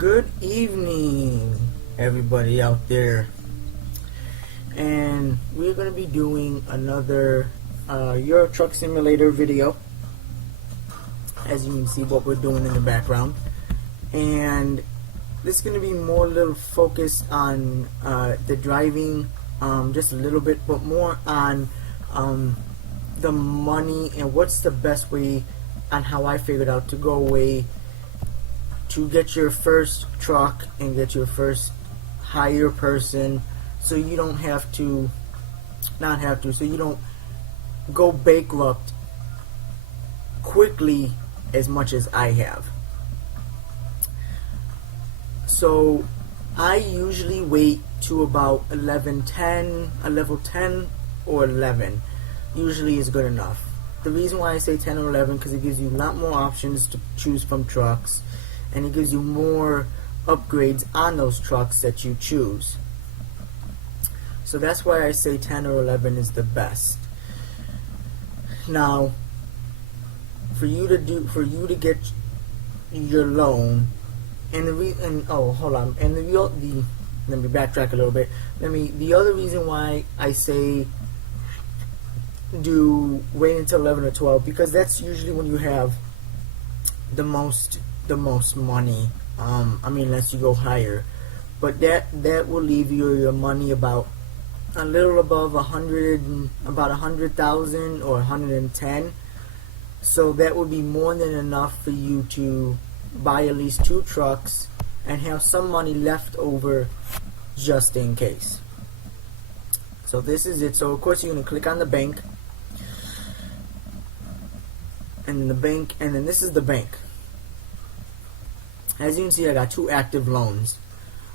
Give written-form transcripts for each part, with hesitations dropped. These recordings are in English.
Good evening, everybody out there, and we're going to be doing another Euro Truck Simulator video. As you can see what we're doing in the background, and this is going to be more a little focused on the driving, just a little bit, but more on the money and what's the best way on how I figured out to go away to get your first truck and get your first hire person, so you don't have to, so you don't go bankrupt quickly as much as I have. So I usually wait to about 11:10, a level 10 or 11 usually is good enough. The reason why I say 10 or 11 because it gives you a lot more options to choose from trucks, and it gives you more upgrades on those trucks that you choose. So that's why I say 10 or 11 is the best. Now, for you to get your loan, and let me backtrack a little bit. The other reason why I say do wait until 11 or 12, because that's usually when you have the most money. Unless you go higher, but that will leave your money about a little above 100,000 or 110. So that would be more than enough for you to buy at least 2 trucks and have some money left over just in case. So this is it. So of course you're going to click on the bank, and then this is the bank. As you can see, I got 2 active loans.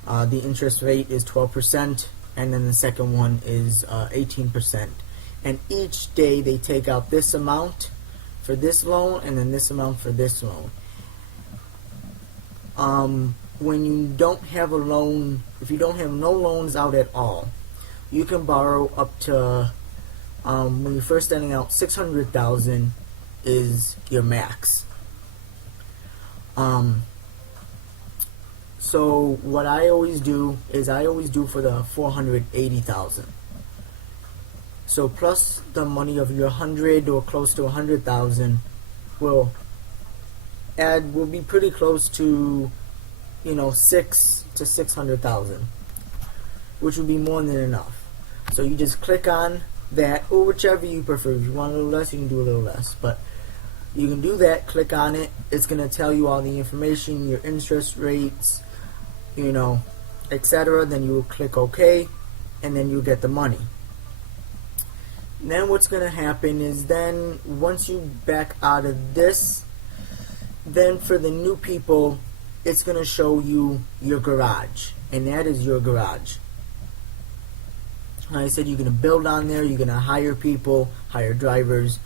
The interest rate is 12%, and then the second one is 18%. And each day they take out this amount for this loan, and then this amount for this loan. When you don't have a loan, if you don't have no loans out at all, you can borrow up to, when you're first starting out, 600,000 is your max. So what I always do is for the 480,000. So plus the money of your 100 or close to 100,000 will be pretty close to 6 to 600,000, which would be more than enough. So you just click on that, or whichever you prefer. If you want a little less, you can do a little less, but you can do that. Click on it. It's going to tell you all the information, your interest rates, etc. Then you will click OK, and then you get the money. Then what's going to happen is, then once you back out of this, then for the new people, it's going to show you your garage, and that is your garage. Like I said, you're going to build on there, you're going to hire people, hire drivers,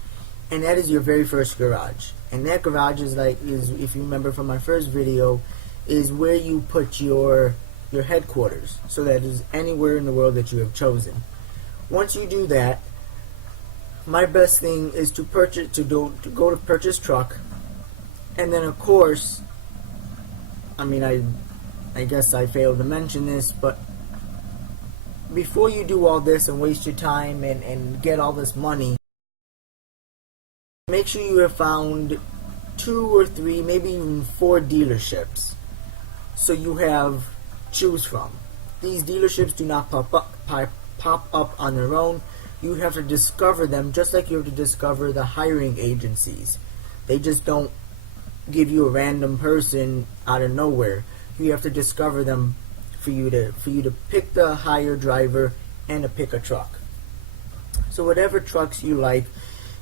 and that is your very first garage. And that garage is if you remember from my first video, is where you put your headquarters, so that is anywhere in the world that you have chosen. Once you do that, my best thing is to go to purchase truck, and then of course, I guess I failed to mention this, but before you do all this and waste your time and get all this money, make sure you have found 2 or 3, maybe even 4 dealerships, so you have choose from. These dealerships do not pop up on their own. You have to discover them, just like you have to discover the hiring agencies. They just don't give you a random person out of nowhere. You have to discover them for you to pick the hire driver and to pick a truck. So whatever trucks you like,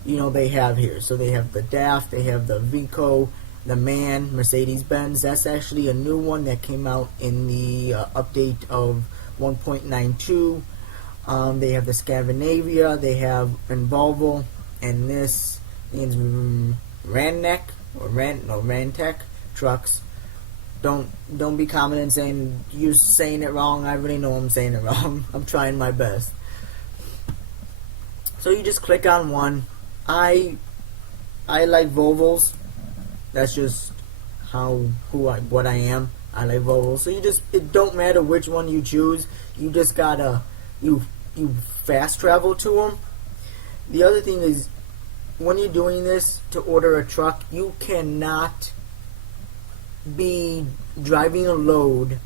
they have here. So they have the DAF, they have the Vico, the MAN, Mercedes-Benz. That's actually a new one that came out in the update of 1.92. They have the Scandinavia, they have Volvo, and this is Rantec trucks. Don't be commenting saying you're saying it wrong. I already know I'm saying it wrong. I'm trying my best. So you just click on one. I like Volvos. That's just what I am. I like Volvo. So it don't matter which one you choose. You just gotta you fast travel to them. The other thing is, when you're doing this to order a truck, you cannot be driving a load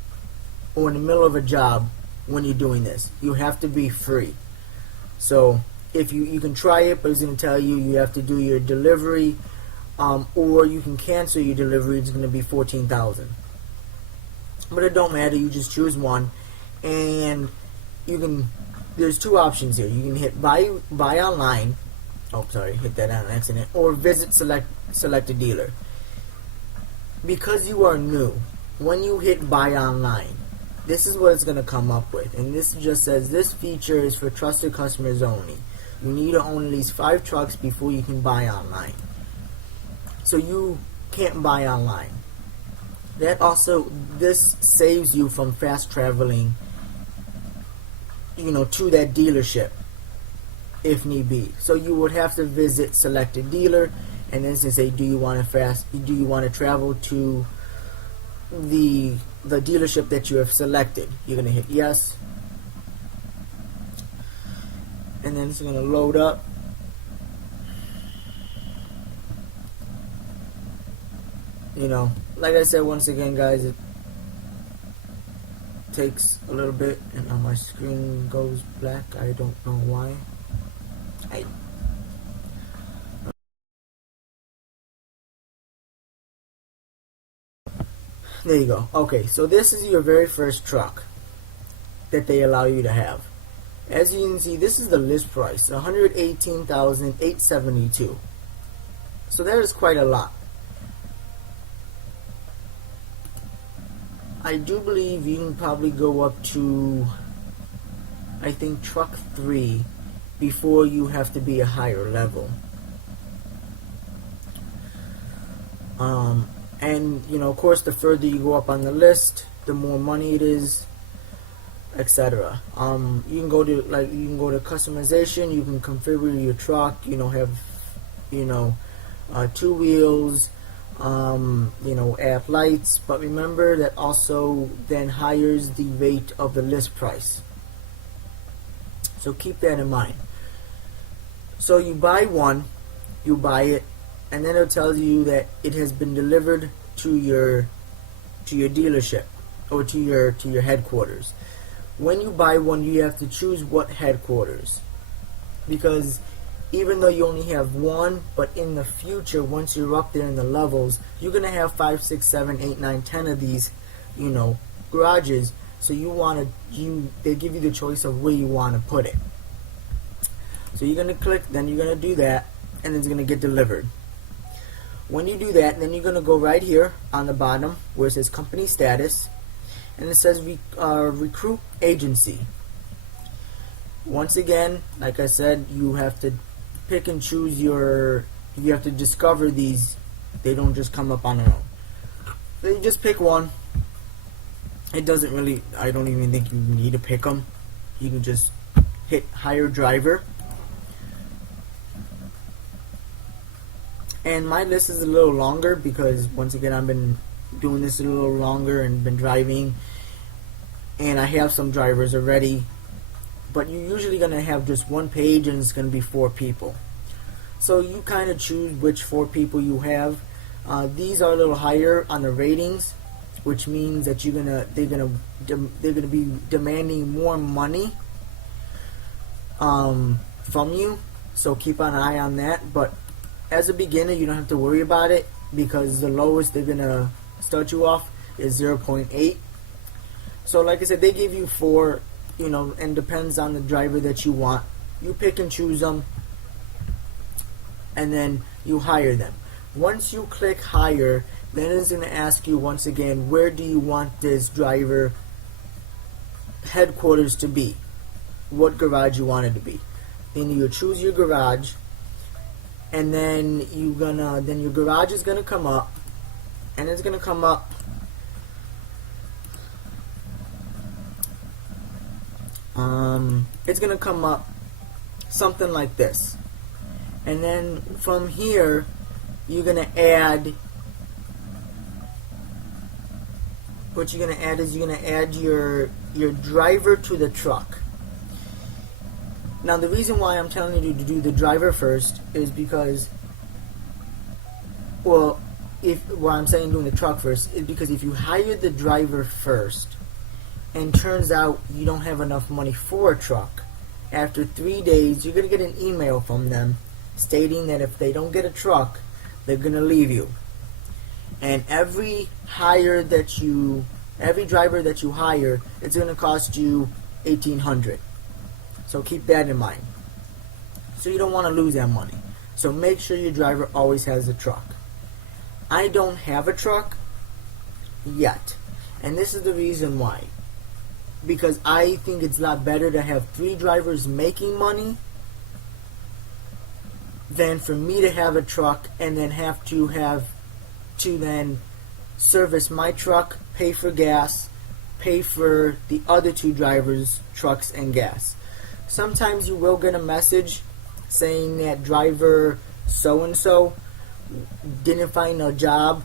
or in the middle of a job when you're doing this. You have to be free. So if you can try it, but it's going to tell you you have to do your delivery, or you can cancel your delivery. It's going to be $14,000. But it don't matter. You just choose one, and you can. There's two options here. You can hit buy online. Oh, sorry, hit that on accident. Or visit select a dealer. Because you are new, when you hit buy online, this is what it's going to come up with. And this just says, this feature is for trusted customers only. You need to own at least 5 trucks before you can buy online. So you can't buy online. This saves you from fast traveling, to that dealership if need be. So you would have to visit select a dealer, and then say, do you want to travel to the dealership that you have selected? You're going to hit yes, and then it's going to load up. Like I said, once again, guys, it takes a little bit, and now my screen goes black. I don't know why. There you go. Okay, so this is your very first truck that they allow you to have. As you can see, this is the list price, $118,872. So that is quite a lot. I do believe you can probably go up to, I think, truck 3 before you have to be a higher level. And of course, the further you go up on the list, the more money it is, etc. You can go to customization. You can configure your truck. Have 2 wheels. Add lights. But remember that also then higher the rate of the list price. So keep that in mind. So you buy one, you buy it, and then it tells you that it has been delivered to your dealership or to your headquarters. When you buy one, you have to choose what headquarters, because even though you only have one, but in the future, once you're up there in the levels, you're gonna have 5, 6, 7, 8, 9, 10 of these, garages. So they give you the choice of where you want to put it. So you're gonna click, then you're gonna do that, and it's gonna get delivered. When you do that, then you're gonna go right here on the bottom where it says company status, and it says recruit agency. Once again, like I said, you have to pick and choose you have to discover these. They don't just come up on their own. So you just pick one. It doesn't really, I don't even think you need to pick them. You can just hit hire driver. And my list is a little longer because, once again, I've been doing this a little longer and been driving, and I have some drivers already. But you're usually going to have just one page, and it's going to be 4 people. So you kind of choose which 4 people you have. These are a little higher on the ratings, which means that they're gonna be demanding more money from you. So keep an eye on that. But as a beginner, you don't have to worry about it, because the lowest they're gonna start you off is 0.8. So like I said, they give you 4. And depends on the driver that you want. You pick and choose them, and then you hire them. Once you click hire, then it's going to ask you once again, where do you want this driver headquarters to be? What garage you want it to be? Then you choose your garage, and then your garage is gonna come up, and it's gonna come up. It's gonna come up something like this, and then from here you're gonna add what you're gonna add is you're gonna add your driver to the truck. Now the reason why I'm telling you to do the driver first is because, well, why I'm saying doing the truck first is because if you hire the driver first and turns out you don't have enough money for a truck, after 3 days you're gonna get an email from them stating that if they don't get a truck, they're gonna leave you. And every driver that you hire, it's gonna cost you $1,800. So keep that in mind. So you don't want to lose that money. So make sure your driver always has a truck. I don't have a truck yet. And this is the reason why. Because I think it's a lot better to have 3 drivers making money than for me to have a truck and then have to then service my truck, pay for gas, pay for the other 2 drivers' trucks and gas. Sometimes you will get a message saying that driver so-and-so didn't find a job.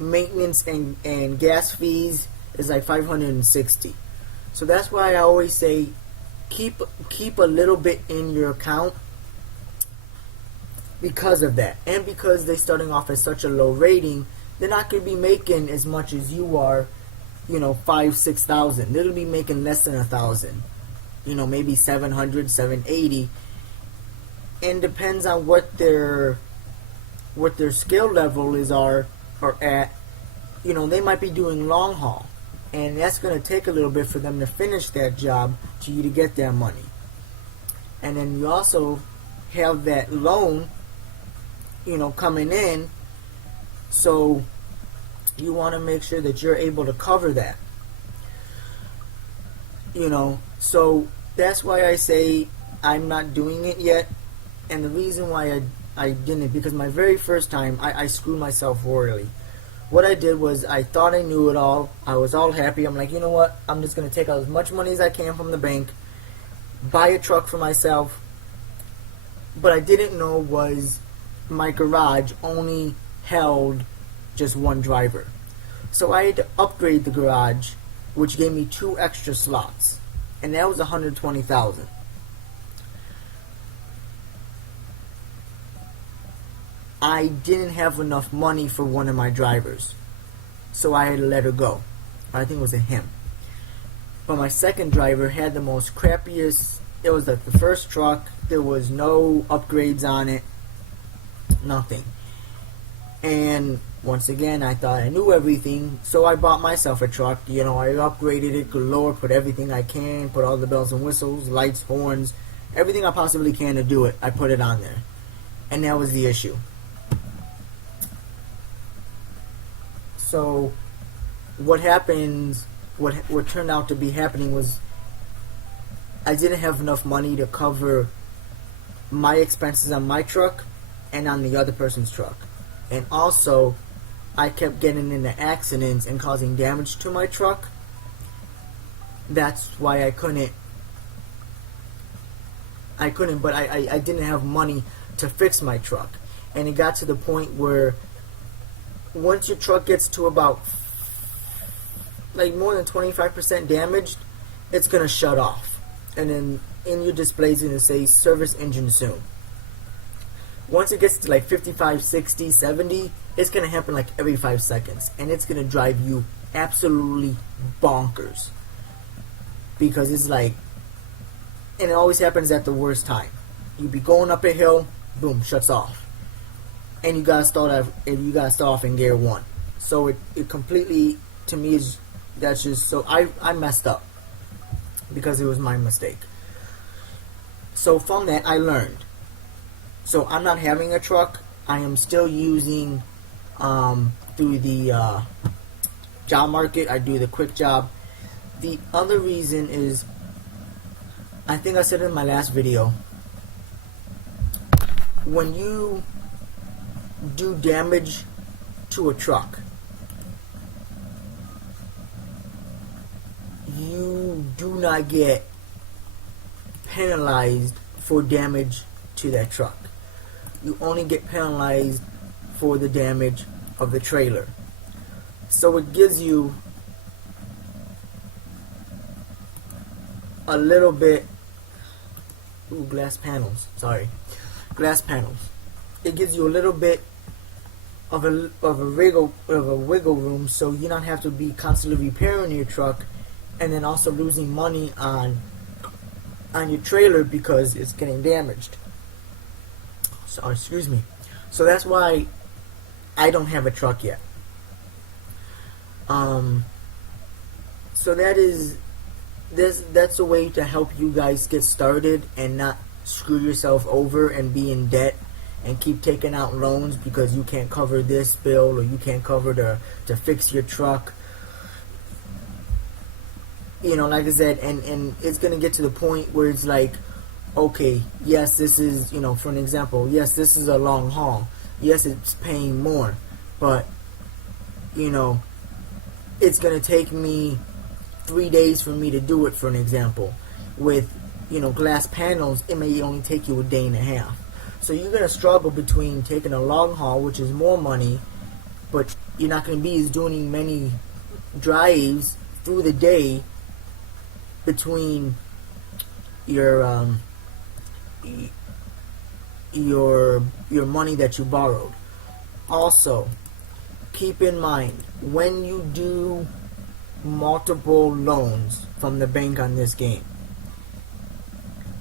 Maintenance and gas fees is like $560. So that's why I always say keep a little bit in your account because of that. And because they're starting off at such a low rating, they're not going to be making as much as you are, $5,000-6,000. They'll be making less than $1,000. Maybe $700, $780, and depends on what their skill level are at. They might be doing long haul, and that's going to take a little bit for them to finish that job to you to get their money. And then you also have that loan, coming in, so you want to make sure that you're able to cover that. So that's why I say I'm not doing it yet. And the reason why I didn't, because my very first time, I screwed myself royally. What I did was I thought I knew it all. I was all happy. I'm like, you know what? I'm just going to take out as much money as I can from the bank, buy a truck for myself. But I didn't know was my garage only held just 1 driver. So I had to upgrade the garage, which gave me 2 extra slots, and that was $120,000. I didn't have enough money for one of my drivers, so I had to let her go. I think it was a him. But my second driver had the most crappiest. It was like the first truck. There was no upgrades on it, nothing. And once again, I thought I knew everything, so I bought myself a truck. I upgraded it galore, put everything I can, put all the bells and whistles, lights, horns, everything I possibly can to do it. I put it on there. And that was the issue. So what turned out to be happening was I didn't have enough money to cover my expenses on my truck and on the other person's truck. And also, I kept getting into accidents and causing damage to my truck. That's why I couldn't, but I didn't have money to fix my truck. And it got to the point where once your truck gets to about more than 25% damaged, it's going to shut off. And then in your display it's going to say service engine soon. Once it gets to 55, 60, 70, it's going to happen every 5 seconds. And it's going to drive you absolutely bonkers. Because it's and it always happens at the worst time. You be going up a hill, boom, shuts off. And you gotta start off in gear 1. So it completely, to me, that's just, so I messed up. Because it was my mistake. So from that, I learned. So I'm not having a truck. I am still using, through the job market, I do the quick job. The other reason is, I think I said it in my last video, when you do damage to a truck, you do not get penalized for damage to that truck. You only get penalized for the damage of the trailer. So it gives you a little bit. Ooh, glass panels. Sorry, glass panels. It gives you a little bit of a wiggle room, so you don't have to be constantly repairing your truck, and then also losing money on your trailer because it's getting damaged. So excuse me. So that's why I don't have a truck yet. So that's a way to help you guys get started and not screw yourself over and be in debt and keep taking out loans because you can't cover this bill or you can't cover to fix your truck. You know, like I said, and it's gonna get to the point where it's like, okay, yes, this is, you know, for an example, yes, this is a long haul. Yes, it's paying more, but you know, it's gonna take me 3 days for me to do it, for an example. With, you know, glass panels, it may only take you a day and a half. So you're gonna struggle between taking a long haul, which is more money, but you're not gonna be as doing many drives through the day between your money that you borrowed. Also, keep in mind, when you do multiple loans from the bank on this game,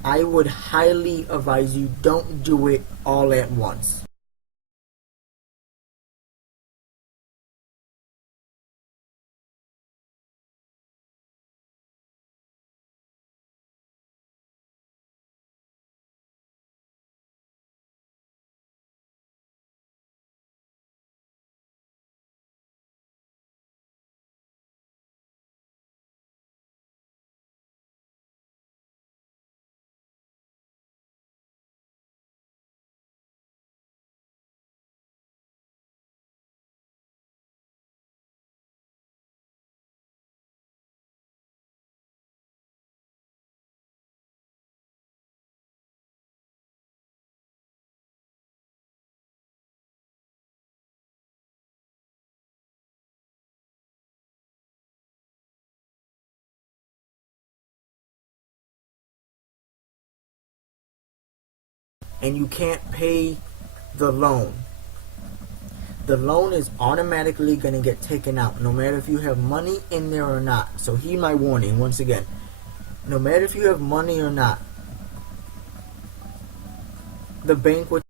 I would highly advise you don't do it all at once. And you can't pay the loan. The loan is automatically going to get taken out, no matter if you have money in there or not. So heed my warning once again. No matter if you have money or not, the bank will.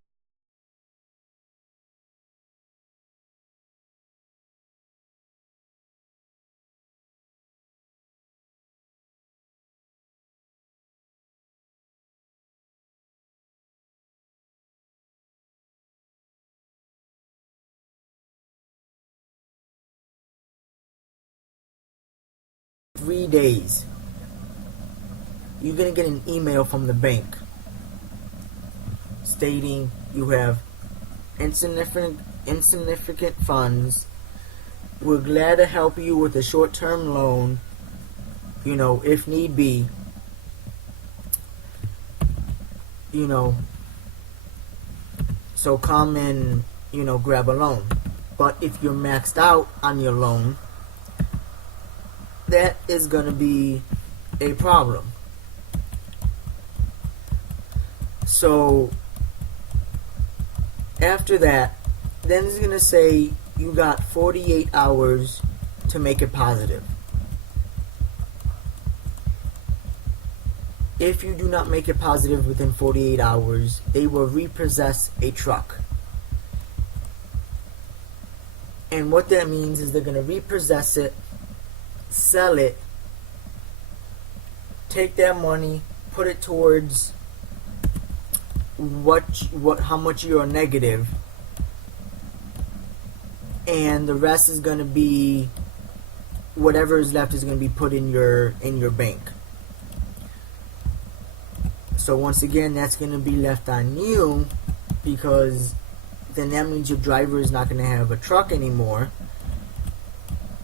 3 days. You're going to get an email from the bank stating you have insignificant funds. We're glad to help you with a short-term loan, you know, if need be. You know, so come and, you know, grab a loan. But if you're maxed out on your loan, that is going to be a problem. So after that, then it's going to say you got 48 hours to make it positive. If you do not make it positive within 48 hours, they will repossess a truck. And what that means is they're going to repossess it, sell it, take that money, put it towards how much you're negative, and the rest is going to be whatever is left is going to be put in your bank. So once again, that's going to be left on you, because then that means your driver is not going to have a truck anymore.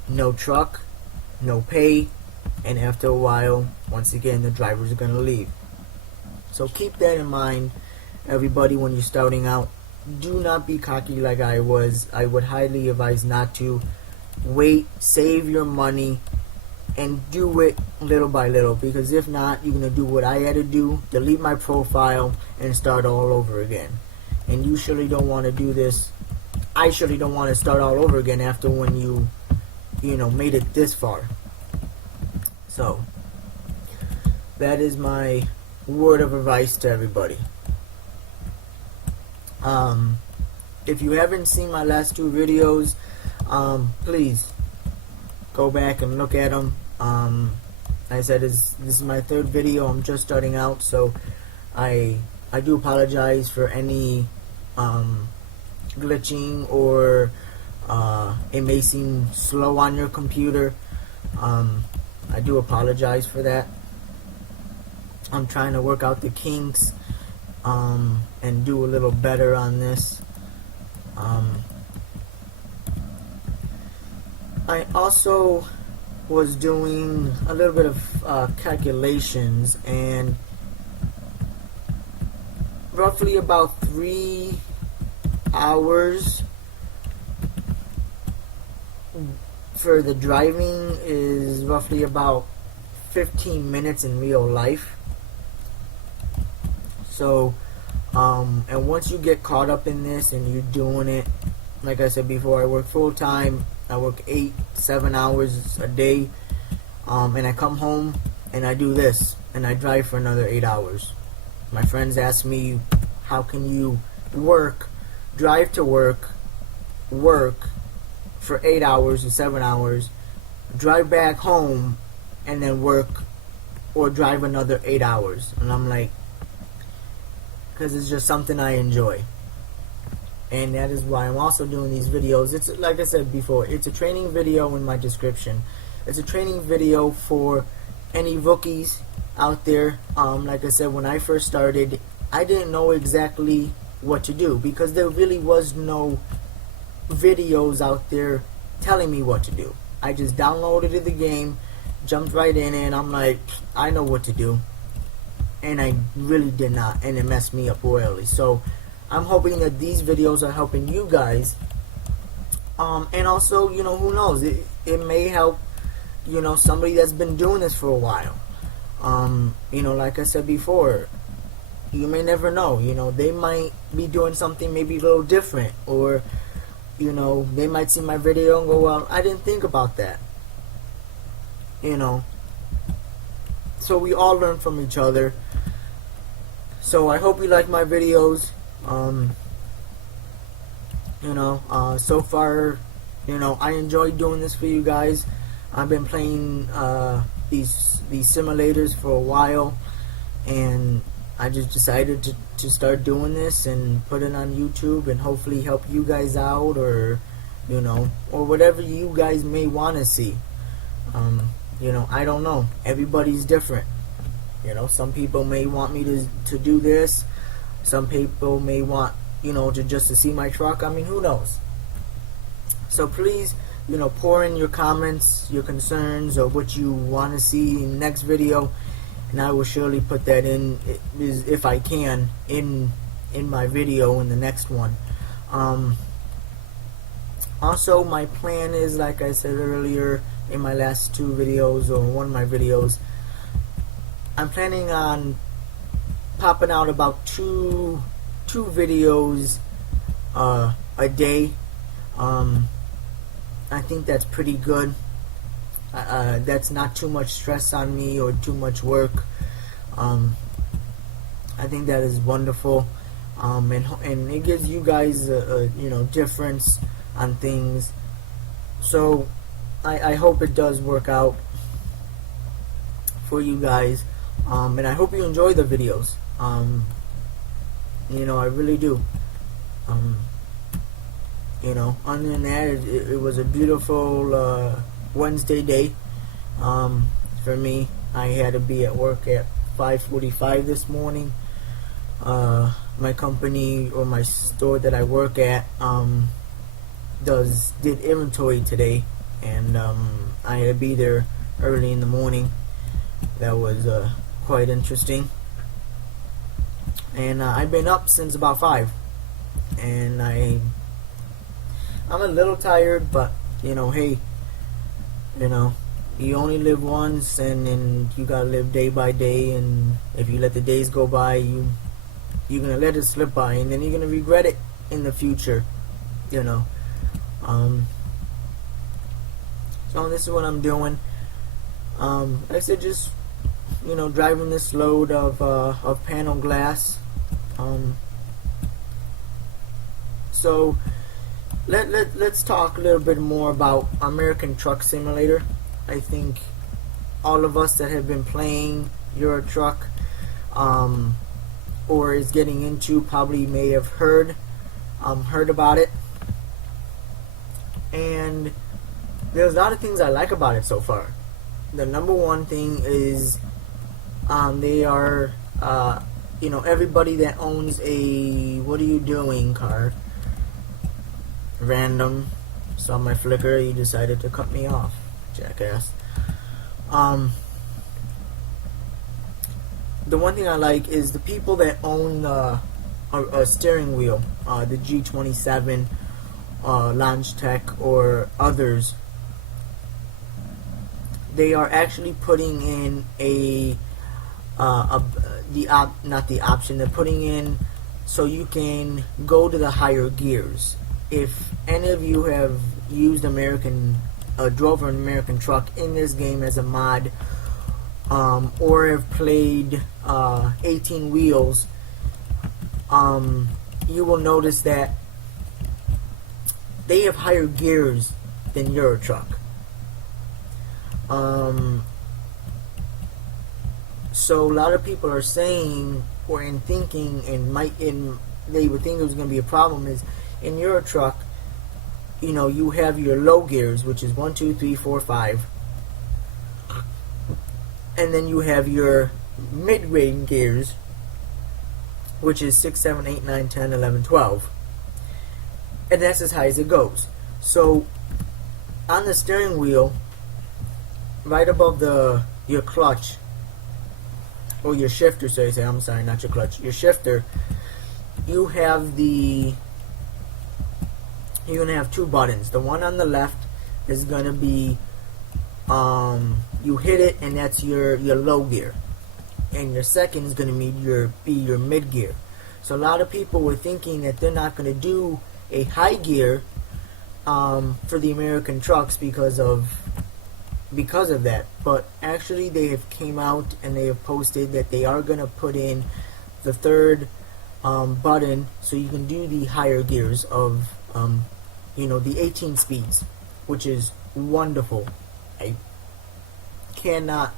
No truck, no pay, and after a while, once again, the drivers are going to leave. So keep that in mind, everybody, when you're starting out. Do not be cocky like I was. I would highly advise not to. Wait, save your money, and do it little by little, because if not, you're gonna do what I had to do, delete my profile and start all over again. And you surely don't want to do this. I surely don't want to start all over again after when you made it this far. So that is my word of advice to everybody. If you haven't seen my last 2 videos, please go back and look at them. I said this is my 3rd video. I'm just starting out, so I do apologize for any glitching or it may seem slow on your computer. I do apologize for that. I'm trying to work out the kinks and do a little better on this. I also was doing a little bit of calculations, and roughly about 3 hours for the driving is roughly about 15 minutes in real life. So and once you get caught up in this and you're doing it, like I said before, I work full time. I work 8-7 hours a day, and I come home and I do this and I drive for another 8 hours. My friends ask me, how can you drive to work for 8 hours or 7 hours, drive back home, and then work or drive another 8 hours? And I'm like, because it's just something I enjoy. And that is why I'm also doing these videos. It's like I said before, it's a training video in my description. It's a training video for any rookies out there. Like I said, when I first started, I didn't know exactly what to do, because there really was no videos out there telling me what to do. I just downloaded the game, jumped right in it, and I'm like, I know what to do. And I really did not, and it messed me up royally. So I'm hoping that these videos are helping you guys, and also, who knows, it may help, somebody that's been doing this for a while. Like I said before, you may never know. They might be doing something maybe a little different, or they might see my video and go, well, I didn't think about that. So we all learn from each other. So I hope you like my videos. So far, I enjoy doing this for you guys. I've been playing these simulators for a while, and I just decided to start doing this and put it on YouTube and hopefully help you guys out, or or whatever you guys may want to see. I don't know. Everybody's different. Some people may want me to do this. Some people may want, to see my truck. I mean, who knows? So please, pour in your comments, your concerns, or what you want to see in the next video, and I will surely put that in, if I can, in my video in the next one. Also, my plan is, like I said earlier in my last 2 videos, or one of my videos, I'm planning on popping out about two videos a day. I think that's pretty good. That's not too much stress on me or too much work. I think that is wonderful, and it gives you guys a difference on things. So I hope it does work out for you guys, and I hope you enjoy the videos. I really do. Other than that, it was a beautiful Wednesday day for me. I had to be at work at 5:45 this morning. My company, or my store that I work at, did inventory today, and I had to be there early in the morning. That was quite interesting. And I've been up since about 5, and I'm a little tired, but hey, you only live once, and you gotta live day by day. And if you let the days go by, you're gonna let it slip by, and then you're gonna regret it in the future. You know. So this is what I'm doing. Like I said, just driving this load of panel glass. So let's talk a little bit more about American Truck Simulator. I think all of us that have been playing Euro Truck or is getting into probably may have heard about it. And there's a lot of things I like about it so far. The number one thing is they are everybody that owns a "what are you doing" car. Random. Saw my flicker, you decided to cut me off, jackass. The one thing I like is the people that own a steering wheel, the G27, Launch Tech, or others. They are actually putting in not the option. They're putting in so you can go to the higher gears. If any of you have used drove an American truck in this game as a mod, or have played 18 wheels, you will notice that they have higher gears than Euro Truck. So a lot of people are saying, or in thinking, they would think it was going to be a problem, is in Euro Truck, you have your low gears, which is 1, 2, 3, 4, 5, and then you have your mid-grade gears, which is 6, 7, 8, 9, 10, 11, 12, and that's as high as it goes. So on the steering wheel, right above your clutch, or your shifter, so you say, I'm sorry, not your clutch, your shifter, you're gonna have two buttons. The one on the left is gonna be you hit it, and that's your low gear, and your second is gonna be your mid gear. So a lot of people were thinking that they're not gonna do a high gear for the American trucks because of that, but actually they have came out and they have posted that they are going to put in the third button so you can do the higher gears of the 18 speeds, which is wonderful. I cannot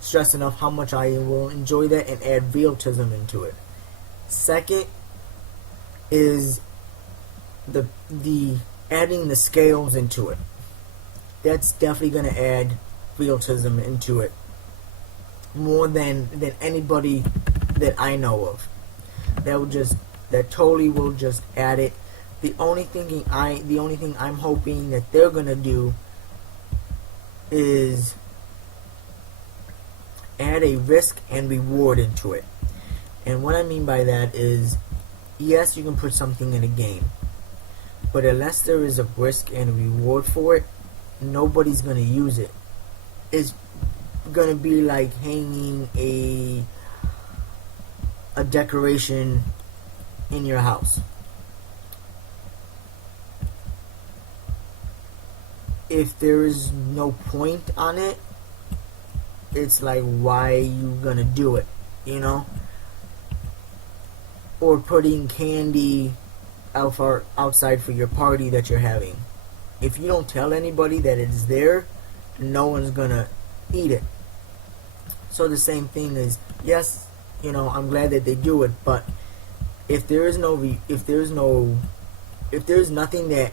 stress enough how much I will enjoy that and add realism into it. Second is the adding the scales into it. That's definitely going to add realism into it more than anybody that I know of. That totally will just add it. The only thing I'm hoping that they're going to do is add a risk and reward into it. And what I mean by that is, yes, you can put something in a game, but unless there is a risk and a reward for it, nobody's going to use it. It's going to be like hanging a decoration in your house. If there is no point on it, it's like, why are you going to do it, Or putting candy outside for your party that you're having. If you don't tell anybody that it's there, no one's gonna eat it. So the same thing is, yes, I'm glad that they do it, but if there's nothing that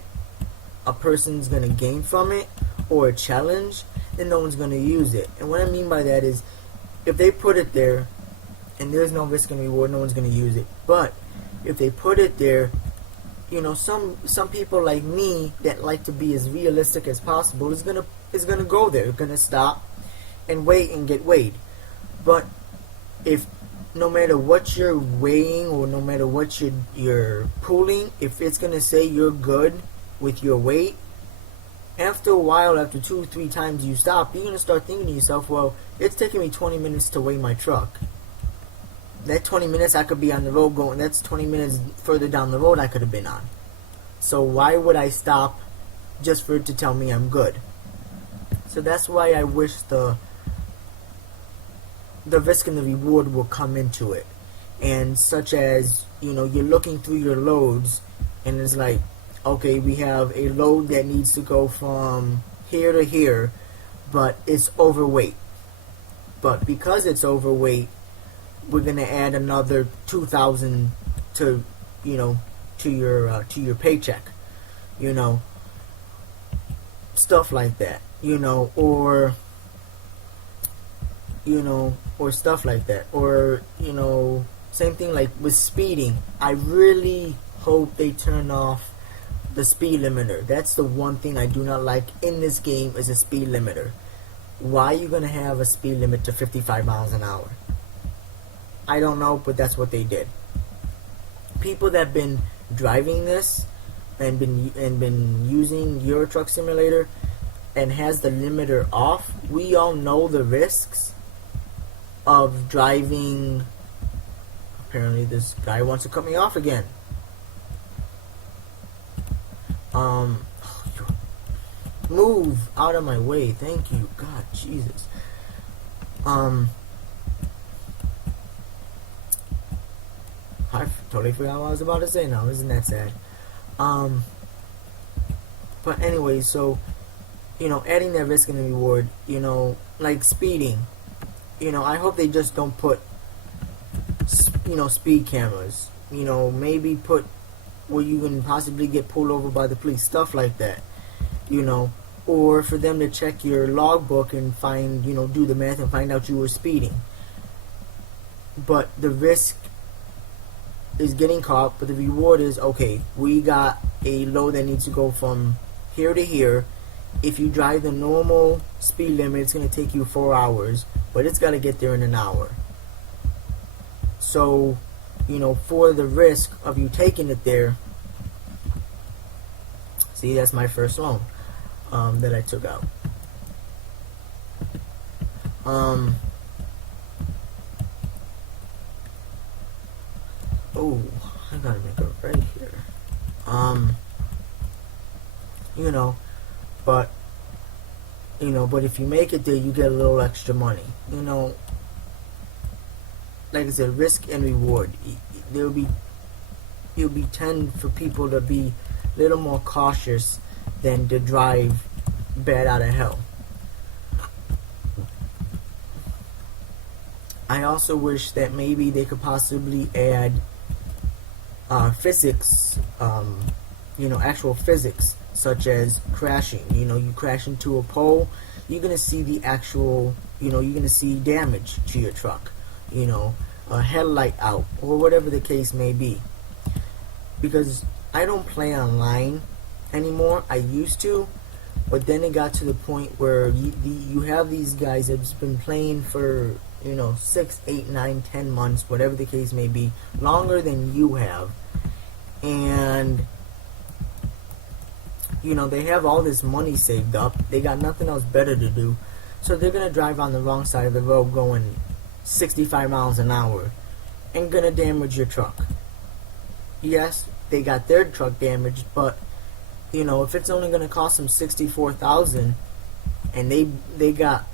a person's gonna gain from it, or a challenge, then no one's gonna use it. And what I mean by that is, if they put it there and there's no risk and reward, no one's gonna use it. But if they put it there, some people like me that like to be as realistic as possible is gonna go there, gonna stop and wait and get weighed. But if no matter what you're weighing or no matter what you're pulling, if it's gonna say you're good with your weight, after a while, after 2 or 3 times you stop, you're going to start thinking to yourself, well, it's taking me 20 minutes to weigh my truck. That 20 minutes I could be on the road going, that's 20 minutes further down the road I could have been on. So why would I stop just for it to tell me I'm good? So that's why I wish the risk and the reward will come into it. And such as, you're looking through your loads and it's like, okay, we have a load that needs to go from here to here, but it's overweight. But because it's overweight, we're gonna add another $2,000 to your paycheck, stuff like that, or stuff like that, or same thing like with speeding. I really hope they turn off the speed limiter. That's the one thing I do not like in this game, is a speed limiter. Why are you gonna have a speed limit to 55 miles an hour? I don't know, but that's what they did. People that have been driving this and been using Euro Truck Simulator and has the limiter off, we all know the risks of driving. Apparently this guy wants to cut me off again. Move out of my way, thank you. God, Jesus. I totally forgot what I was about to say now. Isn't that sad? But anyway, so, adding that risk and the reward, like speeding, I hope they just don't put, speed cameras. Maybe put where you can possibly get pulled over by the police, stuff like that. Or for them to check your logbook and find, do the math and find out you were speeding. But the risk is getting caught, but the reward is, okay, we got a load that needs to go from here to here. If you drive the normal speed limit, it's going to take you 4 hours, but it's got to get there in an hour. So, for the risk of you taking it there, see, that's my first loan that I took out. Oh, I gotta make a right here. But if you make it there, you get a little extra money. Like I said, risk and reward. It'll be tend for people to be a little more cautious than to drive bad out of hell. I also wish that maybe they could possibly add physics, actual physics, such as crashing. You crash into a pole, you're going to see the actual, you're going to see damage to your truck, a headlight out, or whatever the case may be. Because I don't play online anymore. I used to, but then it got to the point where you have these guys that's been playing for 6, 8, 9, 10 months, whatever the case may be, longer than you have, and they have all this money saved up. They got nothing else better to do, so they're gonna drive on the wrong side of the road going 65 miles an hour and gonna damage your truck. Yes, they got their truck damaged, but if it's only gonna cost them $64,000 and they got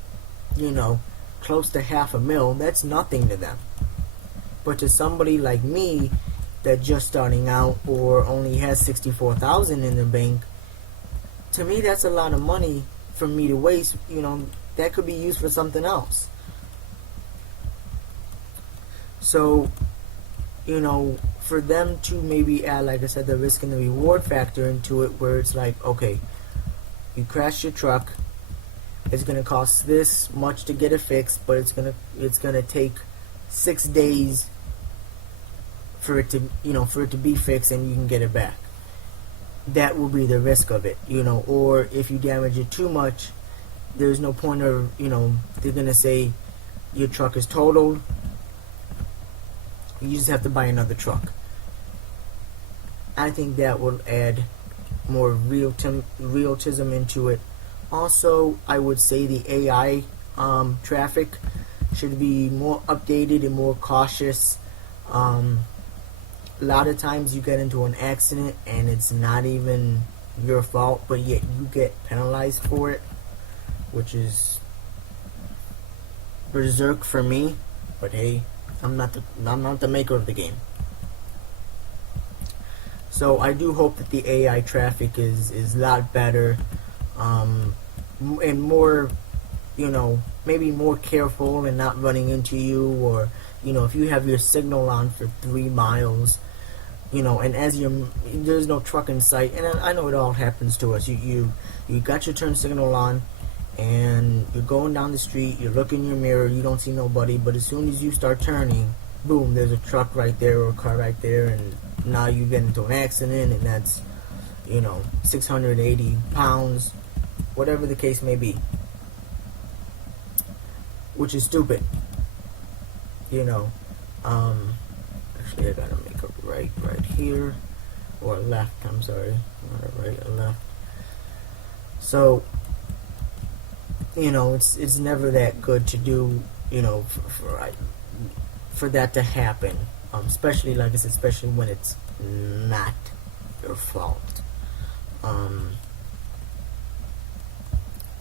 close to $500,000, that's nothing to them. But to somebody like me that just starting out or only has $64,000 in the bank, to me that's a lot of money for me to waste. That could be used for something else. So, for them to maybe add, like I said, the risk and the reward factor into it, where it's like, okay, you crash your truck, it's gonna cost this much to get it fixed, but it's gonna take 6 days for it to be fixed, and you can get it back. That will be the risk of it, or if you damage it too much, there's no point of, they're gonna say your truck is totaled, you just have to buy another truck. I think that will add more realism into it. Also, I would say the AI traffic should be more updated and more cautious. A lot of times you get into an accident and it's not even your fault, but yet you get penalized for it, which is berserk for me. But hey, I'm not the maker of the game. So I do hope that the AI traffic is a lot better, and more, maybe more careful and not running into you, or if you have your signal on for 3 miles, and as there's no truck in sight, and I know it all happens to us. You got your turn signal on, and you're going down the street, you look in your mirror, you don't see nobody, but as soon as you start turning, boom, there's a truck right there or a car right there, and now you get into an accident, and that's 680 pounds, whatever the case may be, which is stupid. Actually I gotta make a right here, or a left, I'm sorry, not a right, a left. So it's never that good to do, for that to happen, especially, like I said, especially when it's not your fault.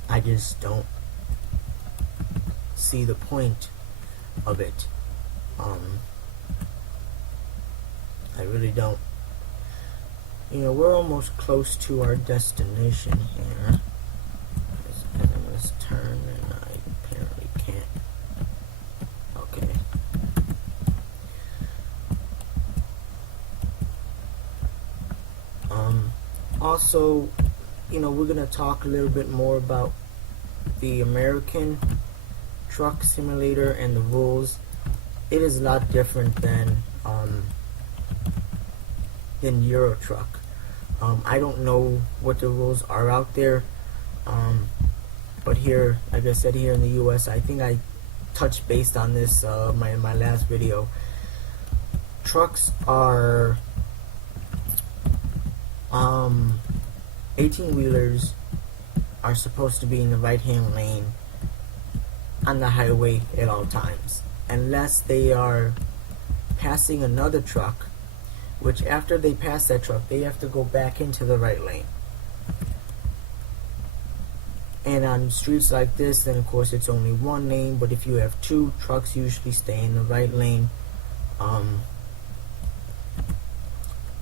I just don't see the point of it. I really don't. We're almost close to our destination here. I'm going to turn, and I apparently can't. Okay. Also, we're going to talk a little bit more about the American Truck Simulator and the rules. It is a lot different than Euro Truck. I don't know what the rules are out there, but here, like I said, here in the U.S., I think I touched base on this in my last video. Trucks are 18-wheelers are supposed to be in the right-hand lane on the highway at all times, unless they are passing another truck, which after they pass that truck, they have to go back into the right lane. And on streets like this, then of course it's only one lane, but if you have two, trucks usually stay in the right lane.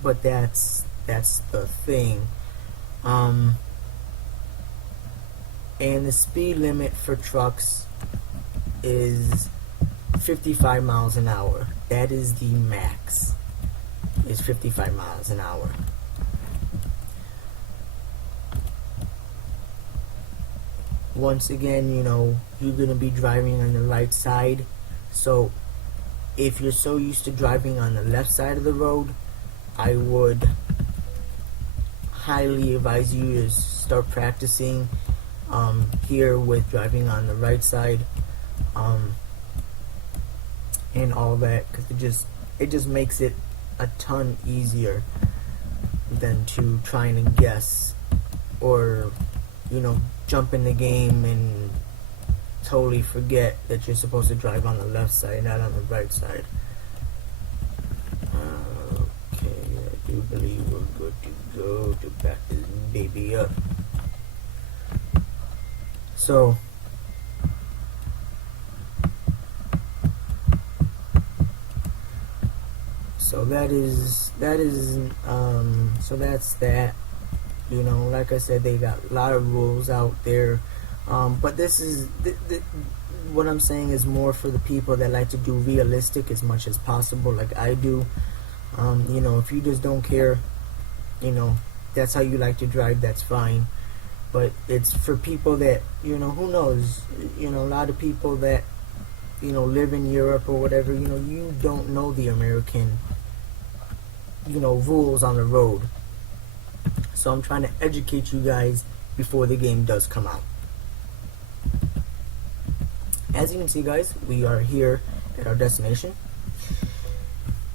But that's the thing. And the speed limit for trucks is 55 miles an hour. That is the max. Is 55 miles an hour. Once again, you're going to be driving on the right side. So if you're so used to driving on the left side of the road, I would highly advise you to start practicing here with driving on the right side, and all that, because it just makes it a ton easier than to trying to guess or jump in the game and totally forget that you're supposed to drive on the left side, not on the right side. Okay, I do believe we're good to go to back this baby up. So that's that. Like I said, they got a lot of rules out there, but this is what I'm saying is more for the people that like to do realistic as much as possible, like I do. If you just don't care, that's how you like to drive, that's fine. But it's for people that, who knows, a lot of people that, live in Europe or whatever, you don't know the American, rules on the road. So I'm trying to educate you guys before the game does come out. As you can see, guys, we are here at our destination.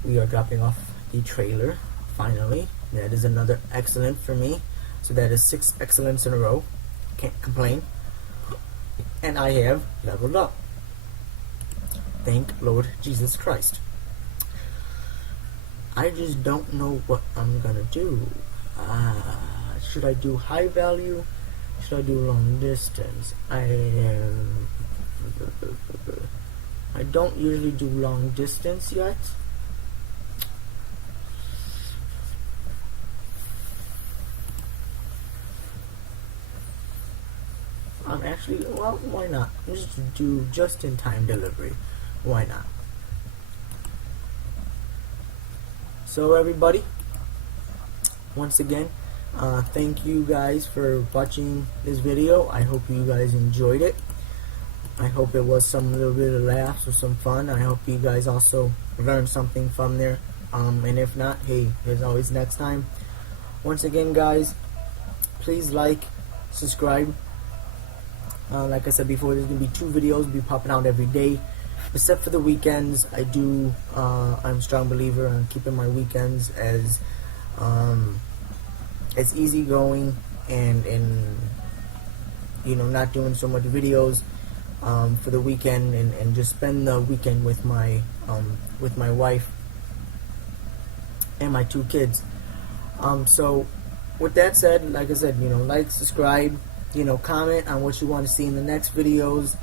We are dropping off the trailer, finally. That is another excellent for me. So that is 6 excellence in a row. Can't complain. And I have leveled up. Thank Lord Jesus Christ. I just don't know what I'm gonna do. Should I do high value? Should I do long distance? I don't usually do long distance yet. I'm actually, well, why not? Just do just-in-time delivery. Why not? So everybody, once again, thank you guys for watching this video. I hope you guys enjoyed it. I hope it was some little bit of laughs or some fun. I hope you guys also learned something from there. And if not, hey, there's always next time. Once again, guys, please like, subscribe. Like I said before, there's going to be 2 videos be popping out every day. Except for the weekends, I'm a strong believer on keeping my weekends as easygoing and you know, not doing so much videos for the weekend, and just spend the weekend with my wife and my 2 kids. So with that said, like I said, you know, like, subscribe, you know, comment on what you want to see in the next videos.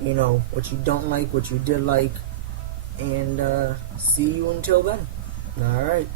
You know, what you don't like, what you did like, and see you until then. Alright.